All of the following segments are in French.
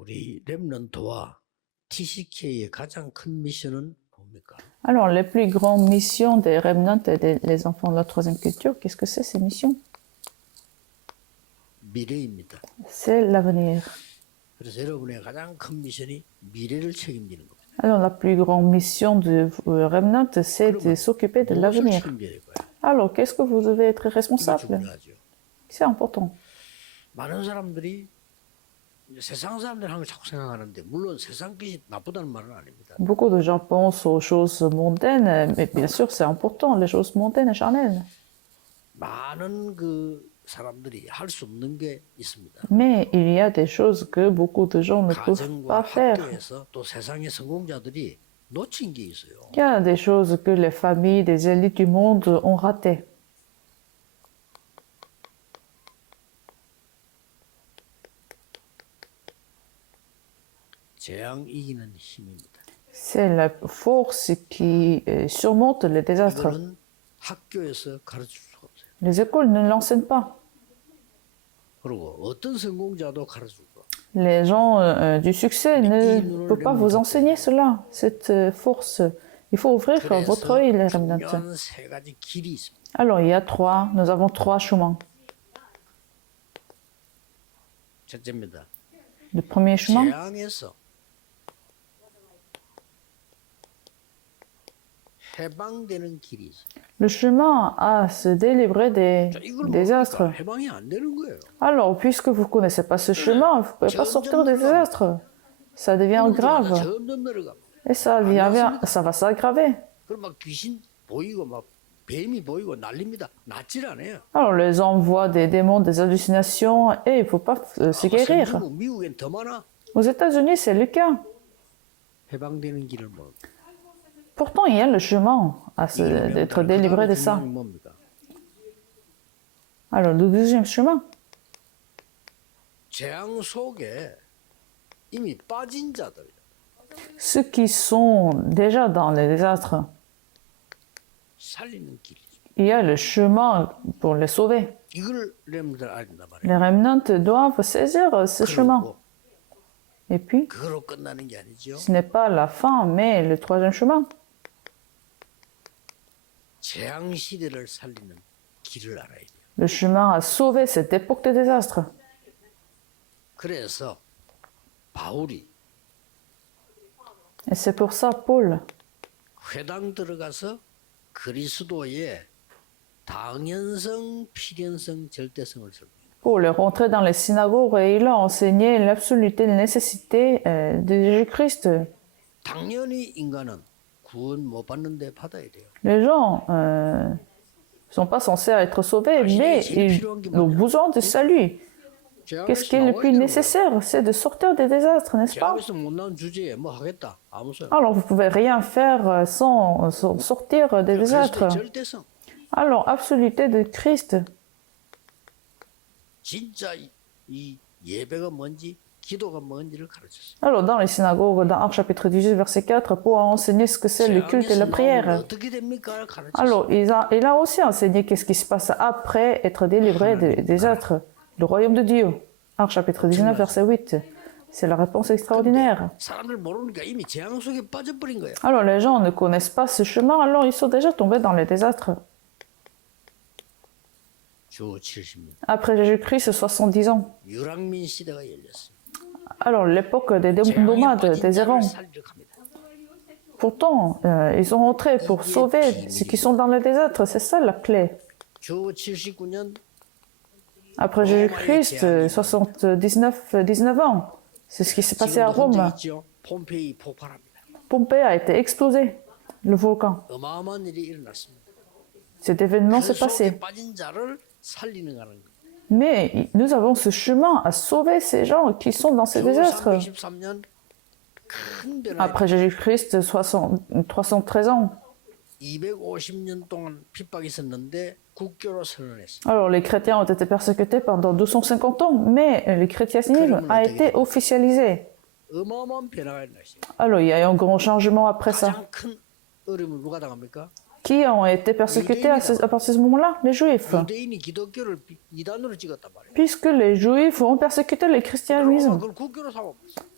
우리 렘넌트와 TCK의 가장 큰 미션은 뭡니까? Alors, les plus grandes missions des remnants et des enfants de la troisième culture, qu'est-ce que c'est ces missions? 미래입니다. C'est l'avenir. 그래서 여러분의 가장 큰 미션이 미래를 책임지는 겁니다. Alors, la plus grande mission de remnant, c'est de s'occuper de 무엇을 l'avenir. 책임져야 될까요? Alors, qu'est-ce que vous devez être 이게 responsable? 중요하죠. C'est important. 많은 사람들이 이제 세상 사람들 하는 걸 자꾸 생각하는데 물론 세상 것이 나쁘다는 말은 아닙니다. Beaucoup de gens pensent aux choses mondaines, mais bien sûr, c'est important, les choses mondaines et charnelles. 많은 그 사람들이 할 수 없는 게 있습니다. Mais il y a des choses que beaucoup de gens ne peuvent 가정과 pas faire. 학교에서 또 세상의 성공자들이 놓친 게 있어요. Il y a des choses que les familles des élites du monde ont ratées. 재앙 이기는 힘입니다. C'est la force qui surmonte les désastres. 이거는 학교에서 가르칠 수가 없어요. Les écoles ne l'enseignent pas. 그리고 어떤 성공자도 가르칠 수 없어요. Les gens du succès ne peuvent pas vous enseigner cela, cette force. Il faut ouvrir votre œil, les remnants. 중요한 세 가지 길이 있습니다. Alors, nous avons trois chemins. 첫째입니다. Le premier chemin, 재앙에서 해방되는 길이 있어요. le chemin à se délivrer des 자, 이걸 désastres. 모르니까 해방이 안 되는 거예요. Alors, puisque vous ne connaissez pas ce chemin, vous ne pouvez pas sortir des désastres. Ça devient grave. 점점 늘어갑니다. Et ça va s'aggraver. 그럼 막 귀신 보이고 막 뱀이 보이고 난립니다. 낫질 않아요. Alors, les gens voient des démons, des hallucinations, et il ne faut pas se guérir. 선진국 미국엔 더 많아. Aux États-Unis, c'est le cas. 해방되는 길을 모르고. Pourtant, il y a le chemin d'être délivré de ça. 뭡니까? Alors, le deuxième chemin, 재앙 속에 이미 빠진 자들. ceux qui sont déjà dans les désastres, 살리는 길이죠. il y a le chemin pour les sauver. 이걸 렘들 알단 말이에요. Les remnants doivent saisir ce chemin. 그리고 Et puis, 그걸로 끝나는 게 아니죠. ce n'est pas la fin, mais le troisième chemin. 재앙 시대를 살리는 길을 알아야 돼요. Le chemin à sauver cette époque de désastre. 그래서 바울이 Et c'est pour ça, Paul, 회당 들어가서 그리스도의 당연성, 필연성, 절대성을 설명해요. Paul est rentré dans les synagogues et il a enseigné l'absoluté, la nécessité de Jésus-Christ. 당연히 인간은 구원 못 받는데 받아야 돼요. Les gens ne sont pas censés être sauvés, mais ils ont besoin de salut. Qu'est-ce qui est le plus nécessaire? C'est de sortir des désastres, n'est-ce pas? 재앙에서 못 나온 주제에 뭐 하겠다? 아무 소용. Alors, vous ne pouvez rien faire sans sortir des désastres. 그리스도의 절대성. Alors, absoluté de Christ. 진짜 이 예배가 뭔지, 기도가 뭔지를 가르쳤어요. Alors, dans les synagogues, dans Actes chapitre 18, verset 4, pour enseigner ce que c'est le culte et la 재앙에서 나오면 prière. 어떻게 됩니까? 가르쳤어요. Alors, il a aussi enseigné qu'est-ce qui se passe après être délivré des désastres. Le royaume de Dieu. Actes chapitre 19, verset 8. C'est la réponse extraordinaire. 사람들 모르니까 이미 재앙 속에 빠져버린 거예요. Alors, les gens ne connaissent pas ce chemin, alors ils sont déjà tombés dans les désastres. 주 70년 Après Jésus-Christ, 70 ans. 유랑민 시대가 열렸어요. Alors, l'époque des 재앙에 nomades, 빠진 des 자를 errants. 살리러 갑니다. Pourtant, ils sont rentrés pour sauver ceux qui sont dans les désastres. C'est ça la clé. 주 79년 Après Jésus-Christ, 19 ans. C'est ce qui s'est passé à 지금도 Rome. 흔적 있죠. 폼페이 폭발합니다. Pompée a été explosé, le volcan. 어마어마한 일이 일어났습니다. Cet événement 그 s'est 속에 passé. 빠진 자를 살리는 거는 거예요. Mais nous avons ce chemin à sauver ces gens qui sont dans ces 주 désastres. 323년 큰 변화. Après Jésus-Christ, 313 ans. 250년 동안 핍박이 있었는데 국교로 선언했어요. Alors, les chrétiens ont été persécutés pendant 250 ans, mais le chrétianisme a été officialisé. 어마어마한 변화가 일어났어요. Alors, il y a eu un grand changement après ça. 가장 큰 어려움을 누가 당합니까? Qui ont été persécutés à partir de ce moment-là? Les Juifs. 유대인이 기독교를 이단으로 찍었단 말이에요. Puisque les Juifs ont persécuté le christianisme. 그걸 국교로 삼아버렸어요.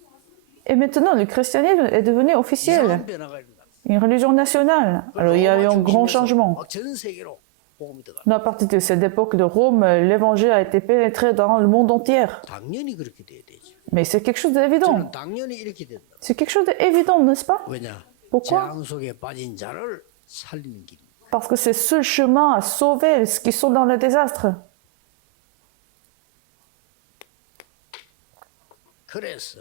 Et maintenant, le christianisme est devenu officiel, 이상한 변화가 일어났어요. une religion nationale. Alors, il y a eu un grand changement. 전 세계로 복음이 들어가. À partir de cette époque de Rome, l'évangile a été pénétré dans le monde entier. 당연히 그렇게 돼야 되죠. Mais c'est quelque chose d'évident. 저는 당연히 이렇게 된다. C'est quelque chose d'évident, n'est-ce pas? 왜냐? Pourquoi? 재앙 속에 빠진 자를 살리는 길. Parce que c'est ce chemin à sauver ceux qui sont dans le désastre. 그래서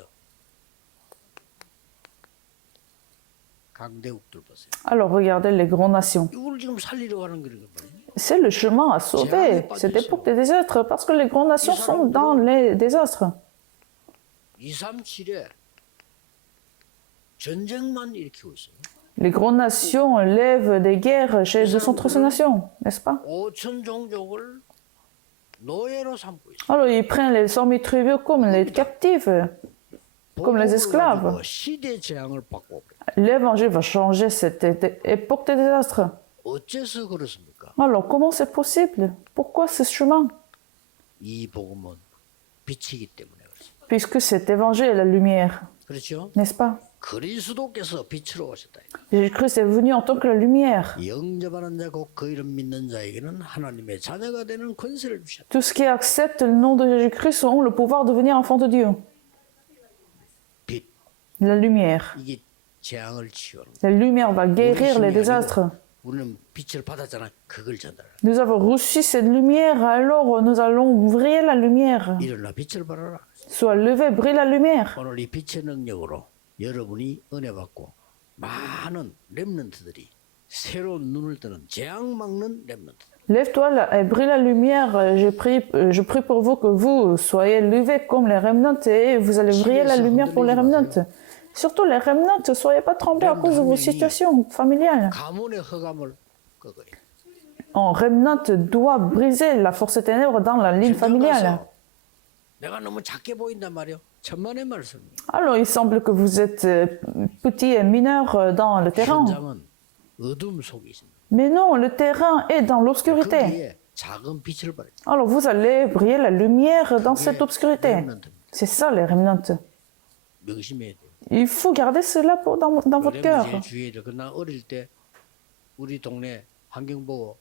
강대국들 보세요. Alors, regardez les grandes nations. 이걸 지금 살리려고 하는 거란 말이에요. C'est le chemin à sauver cette époque des désastres parce que les grandes nations sont dans les désastres. 237에 전쟁만 일으키고 있어요. Les grandes nations lèvent des guerres chez 230 nations, n'est-ce pas? 5천 종족을 노예로 삼고 있어요. Alors, ils prennent les 100 000 tribus comme les captifs, comme les esclaves. 가지고 시대 재앙을 바꿔버려요. L'évangile va changer cette époque des désastres. 어째서 그렇습니까? Alors, comment c'est possible? Pourquoi ce chemin? 이 복음은 빛이기 때문에 그렇습니다. Puisque cet évangile est la lumière, 그렇죠? n'est-ce pas? 그리스도께서 빛으로 오셨다. Jésus-Christ est venu en tant que la lumière. 영접하는 자 곧 그 이름 믿는 자에게는 하나님의 자녀가 되는 권세를 주셨다. Tous ceux qui acceptent le nom de Jésus-Christ ont le pouvoir de devenir enfants de Dieu. 빛, La lumière. 이게 재앙을 치유하는 거예요. La lumière va guérir les désastres. 우리는 빛을 받았잖아. 그걸 전달해. Nous avons reçu cette lumière, alors nous allons briller la lumière. 일어나 빛을 발하라. Sois levé, brille la lumière. 오늘 이 빛의 능력으로 여러분이 은혜 받고 많은 렘넌트들이 새로운 눈을 뜨는 재앙 막는 렘넌트. Lève-toi et brille la lumière. Je prie pour vous que vous soyez levés comme les remnants et vous allez briller la lumière pour les remnants. Surtout les remnants, ne soyez pas tremblés à cause de vos situations familiales. 가문의 허감을 꺾어요. Un remnant doit briser la force des ténèbres dans la ligne familiale. 내가 너무 작게 보인단 말이요. 천만의 말씀이에요. Alors, il semble que vous êtes petit et mineur dans le terrain. 현장은 어둠 속에 있습니다. Mais non, le terrain est dans l'obscurité. 거기에 작은 빛을 발해요. Alors, vous allez briller la lumière dans cette obscurité. C'est ça, les remnants. 명심해야 돼요. Il faut garder cela dans votre cœur. 제 주위에 나 어릴 때 우리 동네 환경 보고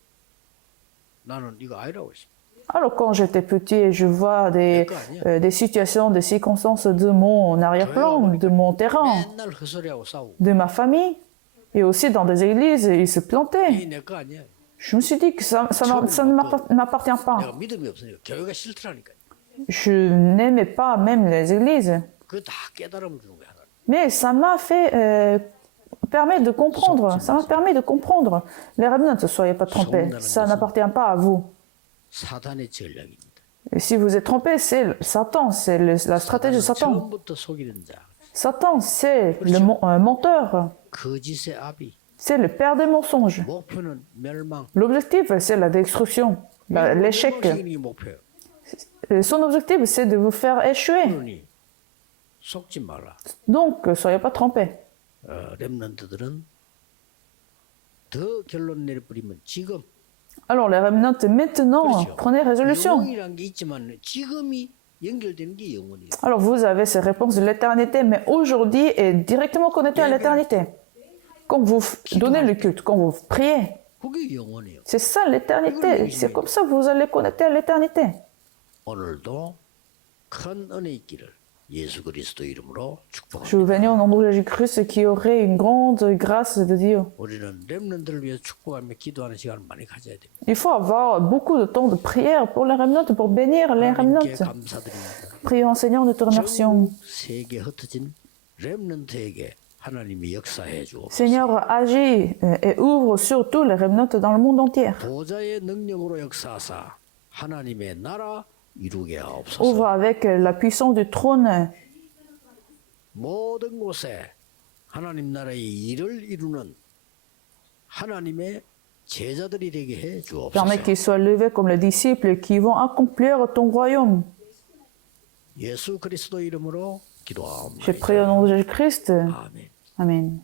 나는 이거 아니라고 했어. Alors, quand j'étais petit, je vois des situations, des circonstances de mon arrière-plan, de mon terrain, 맨날 헛소리하고 싸우고. de ma famille, et aussi dans des églises, ils se plantaient. 이 내 거 아니야. Je me suis dit que ça ne m'appartient pas. 내가 믿음이 없으니까 교회가 싫더라니까. Je n'aimais pas même les églises. 그거 다 깨달음을 주는 거야. Mais ça m'a fait permet de comprendre. Ça m'a permis de comprendre. Les remnants, ne soyez pas trompés. Ça n'appartient pas à vous. 사단의 전략입니다. Et si vous êtes trompé, c'est Satan, c'est la stratégie de Satan. 처음부터 속이는 자. Satan, c'est le menteur. 거짓의 아비. C'est le père des mensonges. 목표는 멸망. L'objectif, c'est la destruction, l'échec. 멸망시키는 게 목표예요. Son objectif, c'est de vous faire échouer. 그러니 속지 말라. Donc, soyez pas trompés. 렘넌트들은 더 결론 내려버리면 지금 Alors, les remnants, maintenant, prenez résolution. 영이란 게 있지만 지금이 연결되는 게 영원이에요. Alors, vous avez ces réponses de l'éternité, mais aujourd'hui est directement connecté à l'éternité. Quand vous donnez le culte, quand vous priez, 그게 영원이에요. c'est ça l'éternité. C'est comme ça que vous allez connecter à l'éternité. 오늘도 큰 은혜 있기를 예수 그리스도 이름으로 Je 축복합니다. vous bénis au nom de Jésus-Christ qui aurait une grande grâce de Dieu. 우리는 렘넌트를 위해서 축복하며 기도하는 시간을 많이 가져야 됩니다. Il faut avoir beaucoup de temps de prière pour les remnants, pour bénir les 하나님께 remnants. 감사드립니다. Prions, Seigneur, nous te remercions. 전 세계 흩어진 렘넌트에게 하나님이 역사해 주옵소서. Seigneur, agis et ouvre surtout les remnants dans le monde entier. 보좌의 능력으로 역사하사 하나님의 나라 이루게 하옵소서. Ouvre avec la puissance du trône 모든 곳에 하나님 나라의 일을 이루는 하나님의 제자들이 되게 해 주옵소서. permet qu'ils soient levés comme les disciples qui vont accomplir ton royaume. 예수 그리스도 이름으로 Je 기도하옵나이다. prie au nom de Jésus-Christ. 아멘. Amen.